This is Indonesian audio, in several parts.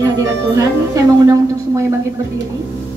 di hadirat Tuhan. Saya mengundang untuk semuanya bangkit berdiri.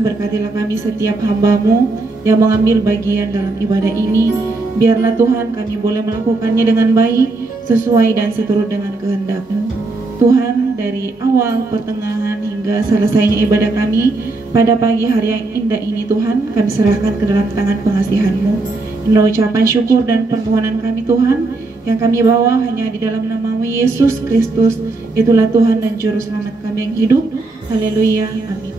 Berkatilah kami setiap hamba-Mu yang mengambil bagian dalam ibadah ini. Biarlah Tuhan kami boleh melakukannya dengan baik, sesuai dan seturut dengan kehendak-Mu. Tuhan, dari awal, pertengahan, hingga selesainya ibadah kami pada pagi hari yang indah ini, Tuhan, kami serahkan ke dalam tangan pengasihan-Mu. Inilah ucapan syukur dan permohonan kami, Tuhan, yang kami bawa hanya di dalam nama-Mu Yesus Kristus. Itulah Tuhan dan Juru Selamat kami yang hidup. Haleluya, amin.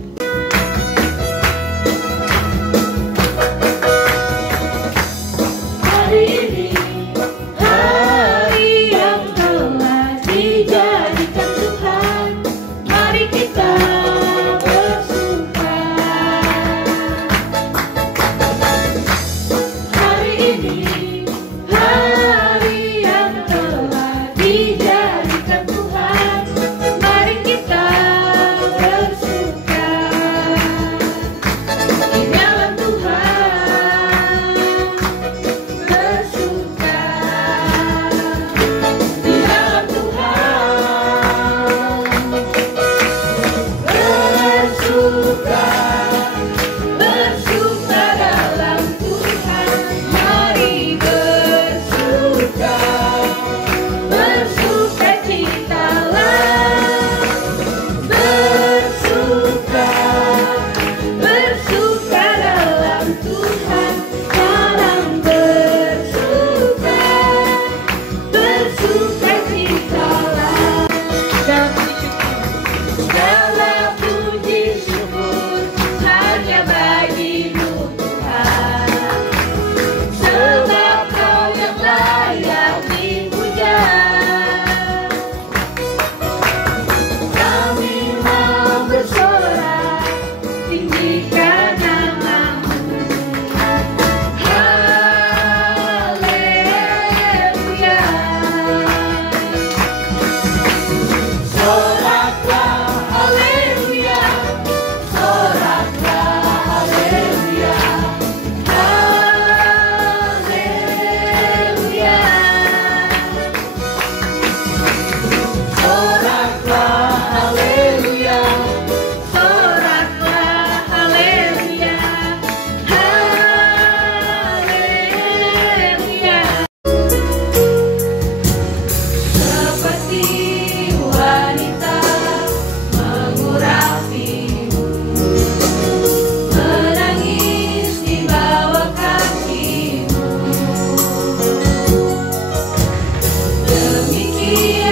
Demikian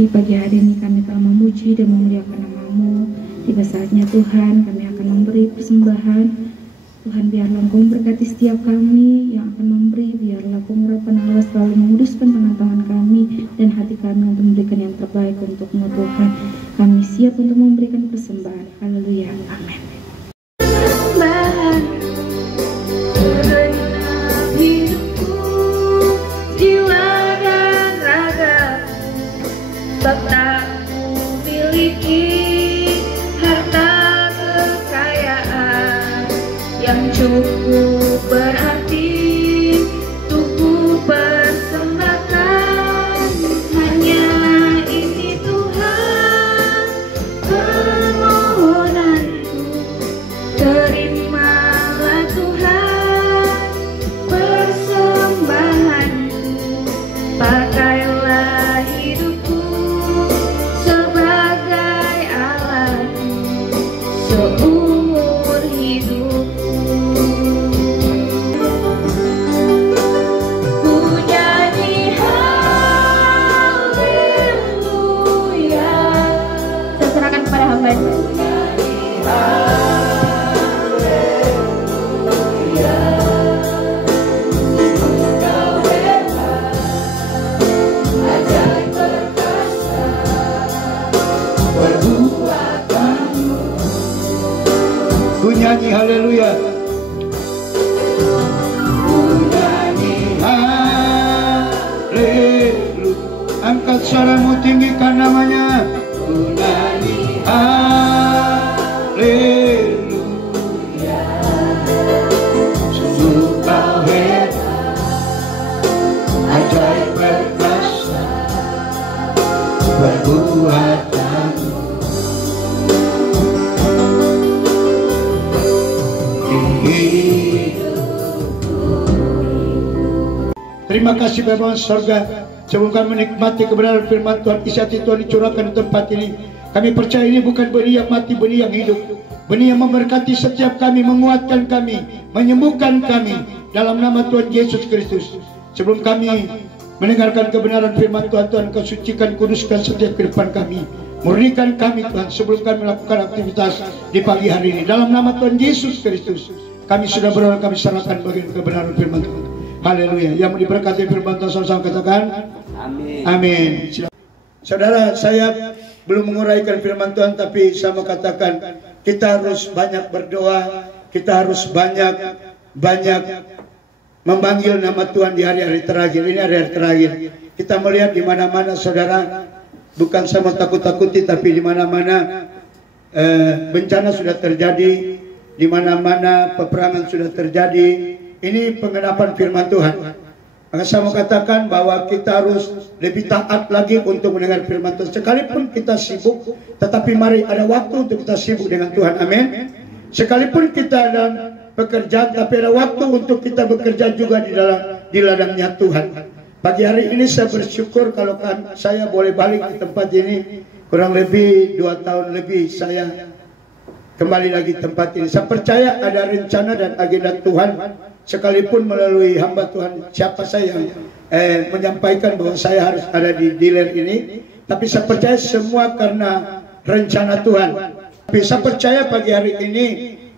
Di pagi hari ini kami telah memuji dan memuliakan nama-Mu. Tiba saatnya Tuhan kami akan memberi persembahan. Tuhan, biarlah Engkau memberkati setiap kami yang akan memberi. Biarlah pengurapan Allah selalu menguduskan tangan-tangan kami dan hati kami untuk memberikan yang terbaik untuk-Mu Tuhan. Kami siap untuk memberikan persembahan. Haleluya. Amin. Tak memiliki harta kekayaan yang cukup berarti untuk ku persembahkan. Hanya ini Tuhan permohonanku, terimalah Tuhan persembahanku, pakailah hidupku sebagai alatmu seumur hidupku. Ku nyanyi haleluya, Saya serahkan kepada hamba-Mu. Ku nyanyi haleluya. Ku nyanyi haleluya. Angkat suaramu, tinggikan namanya. Ku nyanyi haleluya. Sungguh Kau hebat, ajaib perkasa, perbuatanmu Terima kasih Bapak surga. Sebelum kami menikmati kebenaran firman Tuhan, isi hati Tuhan dicurahkan di tempat ini. Kami percaya ini bukan benih yang mati, benih yang hidup. Benih yang memberkati setiap kami, menguatkan kami, menyembuhkan kami. Dalam nama Tuhan Yesus Kristus. Sebelum kami mendengarkan kebenaran firman Tuhan, Tuhan Kau sucikan, kuduskan setiap kehidupan kami. Murnikan kami Tuhan sebelum kami melakukan aktivitas di pagi hari ini. Dalam nama Tuhan Yesus Kristus. Kami sudah berdoa, kami serahkan bagian kebenaran firman Tuhan. Haleluya. Yang mau diberkati firman Tuhan sama-sama katakan amin. Amin. Saudara, saya belum menguraikan firman Tuhan, tapi saya mau katakan kita harus banyak berdoa, kita harus banyak memanggil nama Tuhan di hari-hari terakhir. Ini hari-hari terakhir. Kita melihat di mana-mana saudara, bukan saya mau takut-takuti, tapi di mana-mana bencana sudah terjadi, di mana-mana peperangan sudah terjadi. Ini pengenapan firman Tuhan. Maka saya mau katakan bahwa kita harus lebih taat lagi untuk mendengar firman Tuhan. Sekalipun kita sibuk, tetapi mari ada waktu untuk kita sibuk dengan Tuhan. Amin. Sekalipun kita dalam pekerjaan, tapi ada waktu untuk kita bekerja juga di ladangnya Tuhan. Pagi hari ini saya bersyukur kalau saya boleh balik ke tempat ini. Kurang lebih 2 tahun lebih saya kembali lagi tempat ini. Saya percaya ada rencana dan agenda Tuhan. Sekalipun melalui hamba Tuhan, siapa saya yang menyampaikan bahwa saya harus ada di dealer ini, tapi saya percaya semua karena rencana Tuhan. Tapi saya percaya pagi hari ini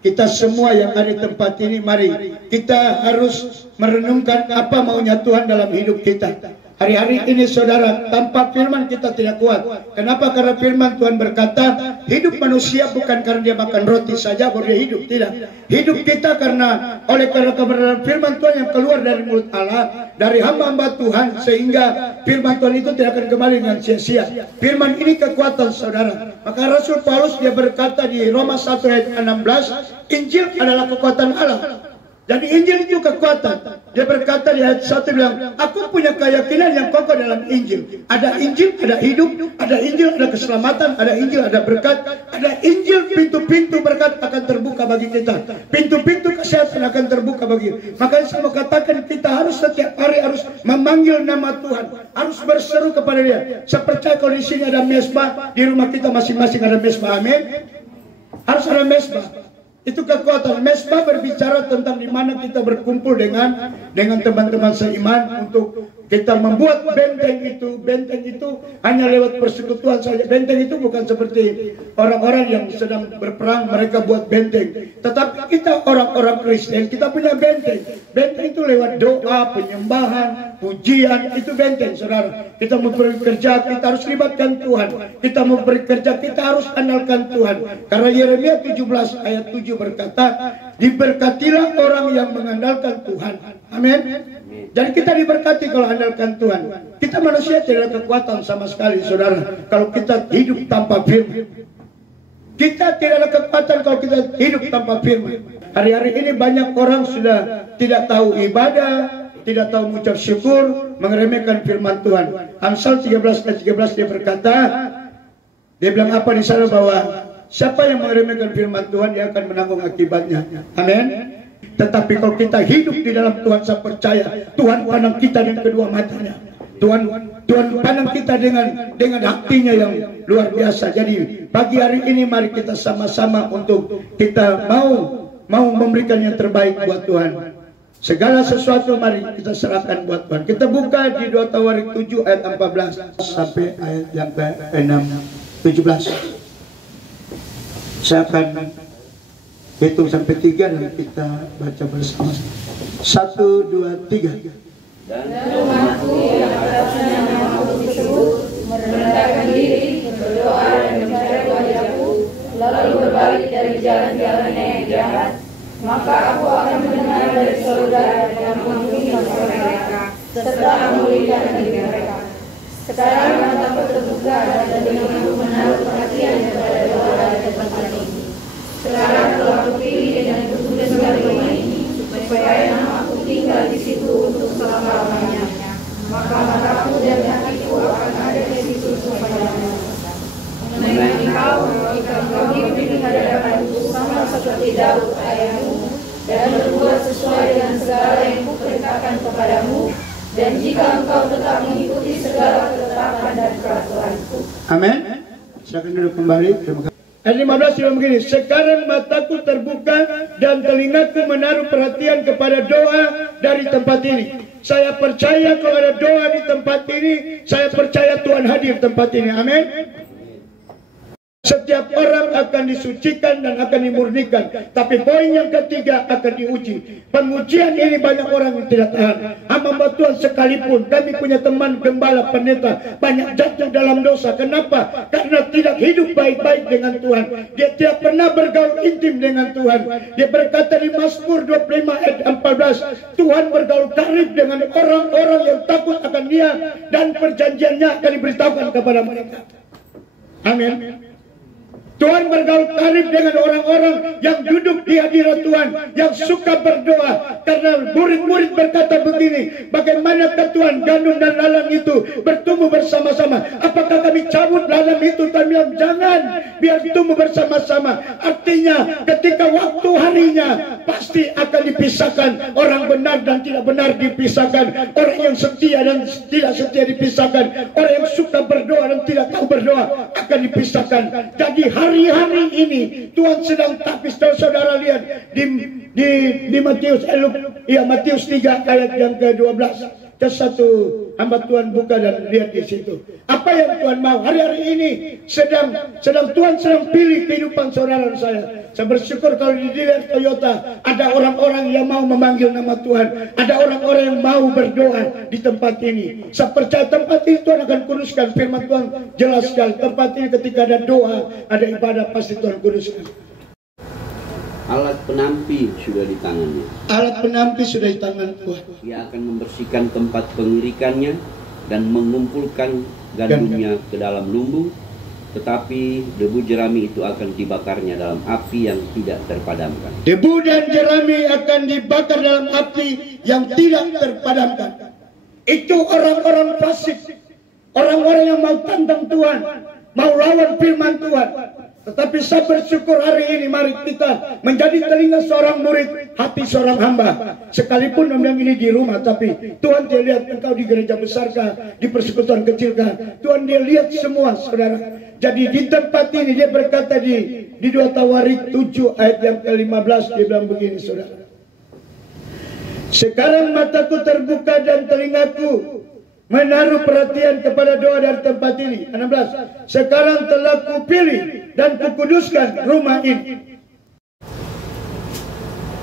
kita semua yang ada di tempat ini, mari kita harus merenungkan apa maunya Tuhan dalam hidup kita. Hari-hari ini saudara, tanpa firman kita tidak kuat. Kenapa? Karena firman Tuhan berkata, hidup manusia bukan karena dia makan roti saja baru dia hidup. Tidak. Hidup kita karena kebenaran firman Tuhan yang keluar dari mulut Allah, dari hamba-hamba Tuhan, sehingga firman Tuhan itu tidak akan kembali dengan sia-sia. Firman ini kekuatan saudara. Maka Rasul Paulus dia berkata di Roma 1 ayat 16, Injil adalah kekuatan Allah. Jadi Injil itu kekuatan. Dia berkata di ayat 1 bilang, aku punya keyakinan yang kokoh dalam Injil. Ada Injil, ada hidup, ada Injil, ada keselamatan, ada Injil, ada berkat, ada Injil, pintu-pintu berkat akan terbuka bagi kita. Pintu-pintu kesehatan akan terbuka bagi kita. Makanya saya mau katakan kita harus setiap hari harus memanggil nama Tuhan, harus berseru kepada Dia. Saya percaya kalau di sini ada mesbah, di rumah kita masing-masing ada mesbah. Amin. Harus ada mesbah. Itu kekuatan. Mesbah berbicara tentang di mana kita berkumpul dengan teman-teman seiman untuk Kita membuat benteng itu hanya lewat persekutuan saja. Benteng itu bukan seperti orang-orang yang sedang berperang, mereka buat benteng. Tetapi kita orang-orang Kristen, kita punya benteng. Benteng itu lewat doa, penyembahan, pujian, itu benteng, saudara. Kita mau bekerja, kita harus libatkan Tuhan. Kita mau bekerja, kita harus andalkan Tuhan. Karena Yeremia 17 ayat 7 berkata, diberkatilah orang yang mengandalkan Tuhan. Amin. Jadi kita diberkati kalau andalkan Tuhan. Kita manusia tidak ada kekuatan sama sekali, saudara. Kalau kita hidup tanpa firman, kita tidak ada kekuatan kalau kita hidup tanpa firman. Hari-hari ini banyak orang sudah tidak tahu ibadah, tidak tahu mengucap syukur, mengeremehkan firman Tuhan. Amsal 13 ayat 13 dia berkata, dia bilang apa di sana, bahwa siapa yang mengeremehkan firman Tuhan, dia akan menanggung akibatnya. Amin. Tetapi kalau kita hidup di dalam Tuhan, saya percaya Tuhan pandang kita dengan kedua matanya. Tuhan pandang kita dengan hatinya yang luar biasa. Jadi pagi hari ini mari kita sama-sama untuk kita mau memberikan yang terbaik buat Tuhan. Segala sesuatu mari kita serahkan buat Tuhan. Kita buka di 2 Tawarik 7 ayat 14 sampai ayat yang ke-6 17. Saya akan hitung sampai 3 dan kita baca bersama. 1, 2, 3. Dan umatku yang atasnya namaku disebut merendahkan diri, berdoa dan mencari wajahku, lalu berbalik dari jalan-jalannya yang jahat, maka aku akan mendengar dari surga dan mengampuni dosa mereka, serta memulihkan negeri mereka. Sekarang mataku terbuka dan telingaku menaruh perhatian kepada doa dan tempat ini. Sekarang telah aku pilih dengan bertugas kali ini, supaya namaku tinggal di situ untuk selama-lamanya. Maka mataku dan hatiku akan ada di situ sepanjang masa. Mengenai engkau, jika engkau hidup di hadapanku sama seperti Daud ayahmu, dan berbuat sesuai dengan segala yang kuperintahkan kepadamu, dan jika engkau tetap mengikuti segala ketetapan dan peraturanku. Amin. Silakan duduk kembali. Terima kasih. Ayat 15 bilang begini, sekarang mataku terbuka dan telingaku menaruh perhatian kepada doa dari tempat ini. Saya percaya kalau ada doa di tempat ini, saya percaya Tuhan hadir di tempat ini. Amin. Setiap orang akan disucikan dan akan dimurnikan. Tapi poin yang ketiga akan diuji. Pengujian ini banyak orang yang tidak tahan. Hamba Tuhan sekalipun, kami punya teman gembala pendeta, banyak jatuh dalam dosa. Kenapa? Karena tidak hidup baik-baik dengan Tuhan. Dia tidak pernah bergaul intim dengan Tuhan. Dia berkata di Mazmur 25 ayat 14, Tuhan bergaul karib dengan orang-orang yang takut akan Dia, dan perjanjiannya akan diberitahukan kepada mereka. Amin. Tuhan bergaul karib dengan orang-orang yang duduk di hadirat Tuhan, yang suka berdoa. Karena murid-murid berkata begini, bagaimanakah Tuhan gandum dan lalang itu bertumbuh bersama-sama? Apakah kami cabut lalang itu? Tuhan bilang jangan, biar tumbuh bersama-sama. Artinya ketika waktu harinya pasti akan dipisahkan. Orang benar dan tidak benar dipisahkan. Orang yang setia dan tidak setia dipisahkan. Orang yang suka berdoa dan tidak tahu berdoa akan dipisahkan. Jadi hari-hari ini Tuhan sedang tapis. Saudara lihat di Matius 3 ayat yang ke-12. Satu hamba Tuhan buka dan lihat di situ. Apa yang Tuhan mau hari-hari ini sedang Tuhan sedang pilih kehidupan saudara dan saya. Saya bersyukur kalau di dealer Toyota ada orang-orang yang mau memanggil nama Tuhan. Ada orang-orang yang mau berdoa di tempat ini. Saya percaya tempat ini Tuhan akan kuduskan. Firman Tuhan jelas sekali. Tempat ini ketika ada doa, ada ibadah, pasti Tuhan kuduskan. Alat penampi sudah di tangannya. Alat penampi sudah di tangan Tuhan. Ia akan membersihkan tempat pengirikannya dan mengumpulkan gandumnya ke dalam lumbung. Tetapi debu jerami itu akan dibakarnya dalam api yang tidak terpadamkan. Debu dan jerami akan dibakar dalam api yang tidak terpadamkan. Itu orang-orang fasik, orang-orang yang mau tantang Tuhan, mau lawan firman Tuhan. Tetapi saya bersyukur hari ini mari kita menjadi telinga seorang murid, hati seorang hamba. Sekalipun memang ini di rumah, tapi Tuhan dia lihat engkau di gereja besarkah, di persekutuan kecilkah. Tuhan dia lihat semua saudara. Jadi di tempat ini dia berkata di 2 Tawarik 7 ayat yang ke-15 dia bilang begini saudara. Sekarang mataku terbuka dan telingaku menaruh perhatian kepada doa dari tempat ini. 16. Sekarang telah kupilih dan kukuduskan rumah ini.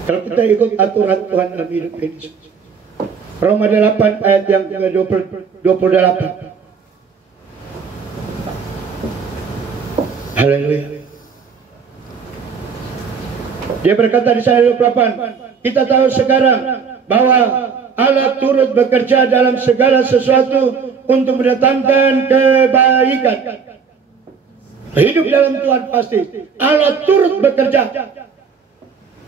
Kalau kita ikut aturan Tuhan dalam hidup ini, Roma 8 ayat yang ke-28. Haleluya. Dia berkata di ayat 28, kita tahu sekarang bahwa Allah turut bekerja dalam segala sesuatu untuk mendatangkan kebaikan. Hidup dalam Tuhan pasti Allah turut bekerja.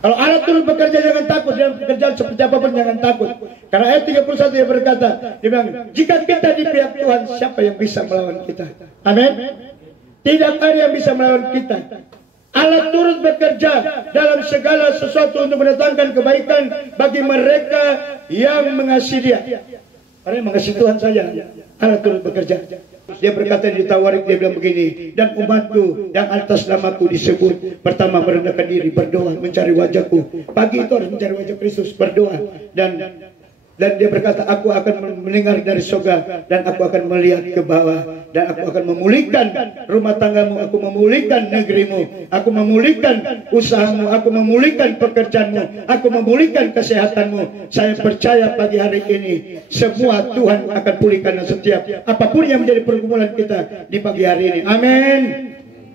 Kalau Allah turut bekerja, jangan takut. Dalam pekerjaan seperti apapun jangan takut. Karena ayat 31 dia berkata, dia bilang, jika kita di pihak Tuhan, siapa yang bisa melawan kita? Amin. Tidak ada yang bisa melawan kita. Allah turut bekerja dalam segala sesuatu untuk mendatangkan kebaikan bagi mereka yang mengasihi Dia. Orang yang mengasihi Tuhan saja, Allah turut bekerja. Dia berkata di Tawarik, dia bilang begini, dan umatku yang atas namaku disebut, pertama merendahkan diri, berdoa, mencari wajahku. Pagi itu harus mencari wajah Kristus, berdoa. Dan dia berkata, aku akan mendengar dari surga, dan aku akan melihat ke bawah, dan aku akan memulihkan rumah tanggamu, aku memulihkan negerimu, aku memulihkan usahamu, aku memulihkan pekerjaanmu, aku memulihkan kesehatanmu. Saya percaya pagi hari ini semua Tuhan akan pulihkan, dan setiap apapun yang menjadi pergumulan kita di pagi hari ini. Amin.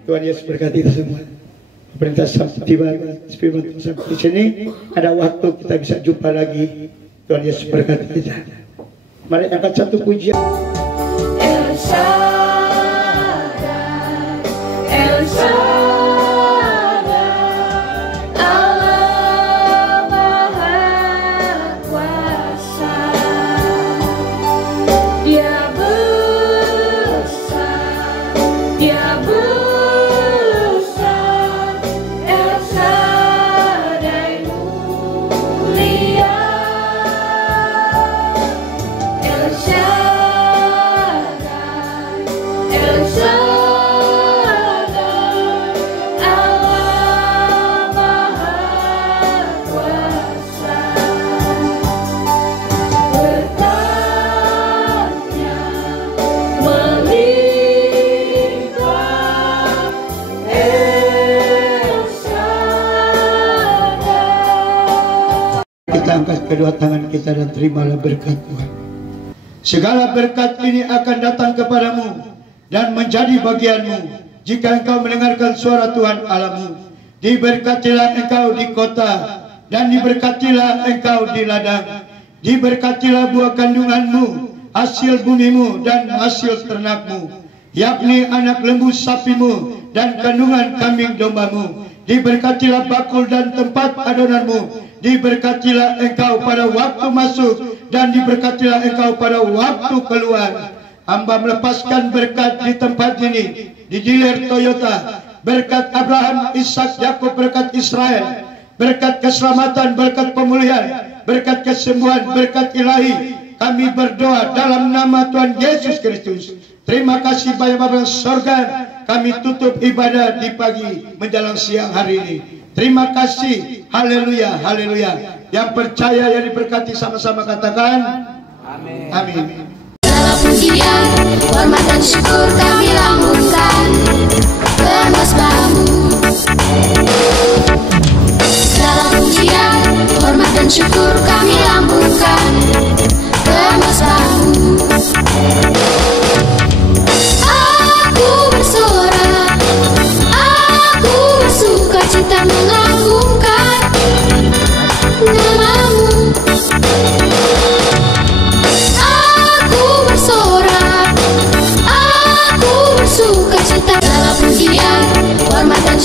Tuhan Yesus berkati kita semua. Perintah tiba sampai di sini, ada waktu kita bisa jumpa lagi. Tuhan Yesus berkati kita. Mari angkat satu pujian. El Shaddai, El Shaddai, Allah Maha Kuasa. Dia besar, Dia besar. El Shaddai mulia. El Shaddai, El Shaddai, Allah Maha Kuasa. Berkatnya melimpah. El Shaddai. Kita angkat kedua tangan kita dan terimalah berkat Tuhan. Segala berkat ini akan datang kepadamu dan menjadi bagianmu jika engkau mendengarkan suara Tuhan Allahmu. Diberkatilah engkau di kota dan diberkatilah engkau di ladang. Diberkatilah buah kandunganmu, hasil bumimu dan hasil ternakmu, yakni anak lembu sapimu dan kandungan kambing dombamu. Diberkatilah bakul dan tempat adonanmu. Diberkatilah engkau pada waktu masuk dan diberkatilah engkau pada waktu keluar. Hamba melepaskan berkat di tempat ini, di dealer Toyota, berkat Abraham, Ishak, Yakub, berkat Israel, berkat keselamatan, berkat pemulihan, berkat kesembuhan, berkat ilahi. Kami berdoa dalam nama Tuhan Yesus Kristus. Terima kasih banyak Bapa surga. Kami tutup ibadah di pagi menjelang siang hari ini. Terima kasih. Haleluya, haleluya. Yang percaya, yang diberkati sama-sama katakan amin. Amin. Segala pujian, hormat dan syukur kami lambungkan ke mesbah-Mu. Segala pujian, hormat dan syukur kami lambungkan ke mesbah-Mu. Aku bersorak, aku bersuka cita mengagungkan nama-Mu. Aku bersorak, aku bersuka cita. Segala pujian, hormat dan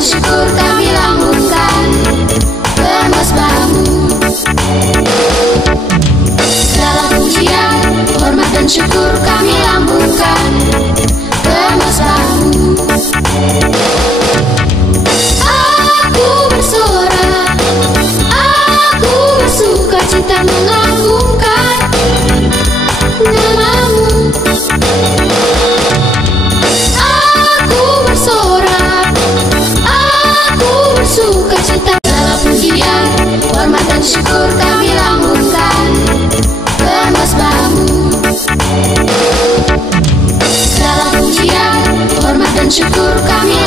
dan syukur kami lambungkan ke mesbah-Mu. Segala pujian, hormat dan syukur kami lambungkan ke mesbah-Mu. Aku bersorak, aku bersuka cita mengagungkan nama-Mu. Aku bersorak, aku bersuka cita. Segala pujian, hormat dan syukur kami lambungkan ke mesbah-Mu. Segala pujian, hormat dan syukur kami